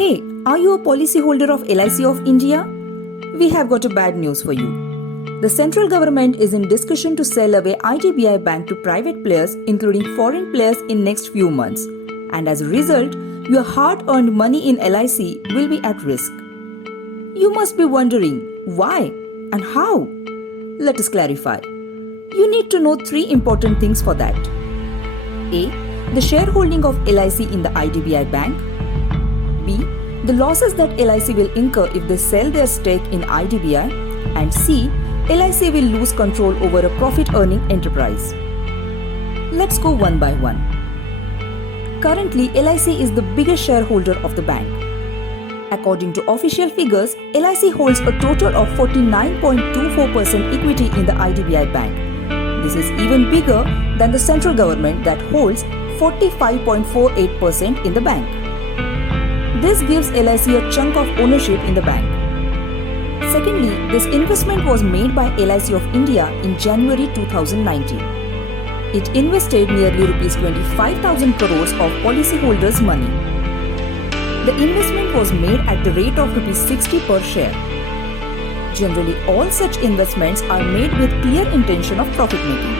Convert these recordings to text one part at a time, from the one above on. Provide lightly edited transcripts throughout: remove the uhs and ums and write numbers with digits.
Hey, are you a policyholder of LIC of India? We have got a bad news for you. The central government is in discussion to sell away IDBI Bank to private players, including foreign players, in next few months. And as a result, your hard-earned money in LIC will be at risk. You must be wondering why and how. Let us clarify. You need to know three important things for that. A. The shareholding of LIC in the IDBI Bank. B. The losses that LIC will incur if they sell their stake in IDBI. And C. LIC will lose control over a profit-earning enterprise. Let's go one by one. Currently, LIC is the biggest shareholder of the bank. According to official figures, LIC holds a total of 49.24% equity in the IDBI Bank. This is even bigger than the central government that holds 45.48% in the bank. This gives LIC a chunk of ownership in the bank. Secondly, this investment was made by LIC of India in January 2019. It invested nearly Rs 25,000 crores of policyholders' money. The investment was made at the rate of Rs 60 per share. Generally, all such investments are made with clear intention of profit making,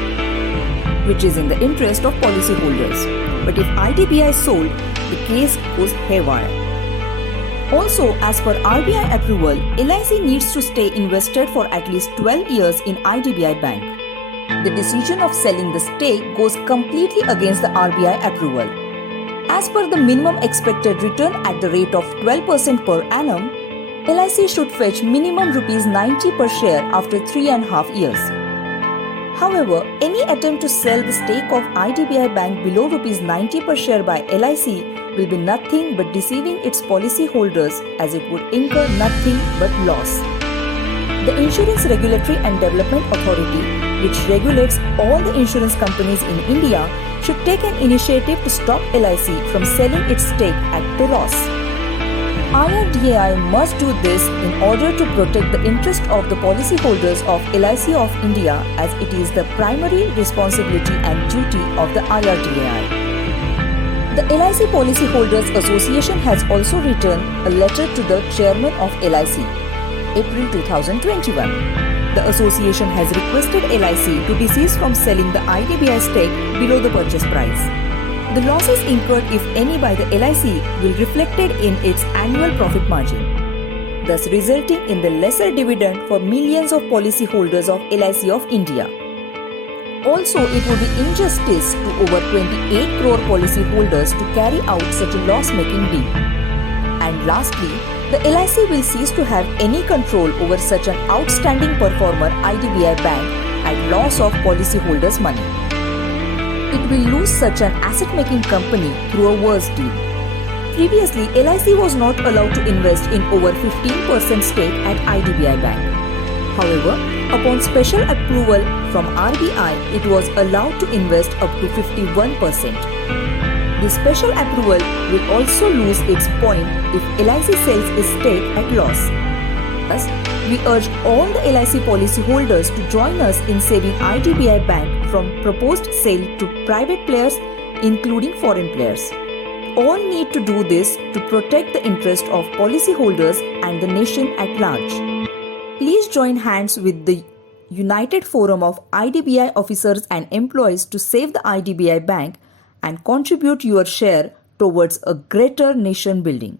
which is in the interest of policyholders. But if IDBI is sold, the case goes haywire. Also, as per RBI approval, LIC needs to stay invested for at least 12 years in IDBI Bank. The decision of selling the stake goes completely against the RBI approval. As per the minimum expected return at the rate of 12% per annum, LIC should fetch minimum Rs 90 per share after 3.5 years. However, any attempt to sell the stake of IDBI Bank below Rs 90 per share by LIC will be nothing but deceiving its policyholders, as it would incur nothing but loss. The Insurance Regulatory and Development Authority, which regulates all the insurance companies in India, should take an initiative to stop LIC from selling its stake at the loss. IRDAI must do this in order to protect the interest of the policyholders of LIC of India, as it is the primary responsibility and duty of the IRDAI. The LIC Policyholders Association has also written a letter to the chairman of LIC, April 2021. The association has requested LIC to desist from selling the IDBI stake below the purchase price. The losses incurred, if any, by the LIC will be reflected in its annual profit margin, thus resulting in the lesser dividend for millions of policyholders of LIC of India. Also, it would be injustice to over 28 crore policyholders to carry out such a loss-making deal. And lastly, the LIC will cease to have any control over such an outstanding performer IDBI Bank at loss of policyholders' money. It will lose such an asset-making company through a worse deal. Previously, LIC was not allowed to invest in over 15% stake at IDBI Bank. However, upon special approval from RBI, it was allowed to invest up to 51%. This special approval will also lose its point if LIC sells its stake at loss. Thus, we urge all the LIC policyholders to join us in saving IDBI Bank from proposed sale to private players, including foreign players. All need to do this to protect the interest of policyholders and the nation at large. Please join hands with the United Forum of IDBI officers and employees to save the IDBI Bank and contribute your share towards a greater nation building.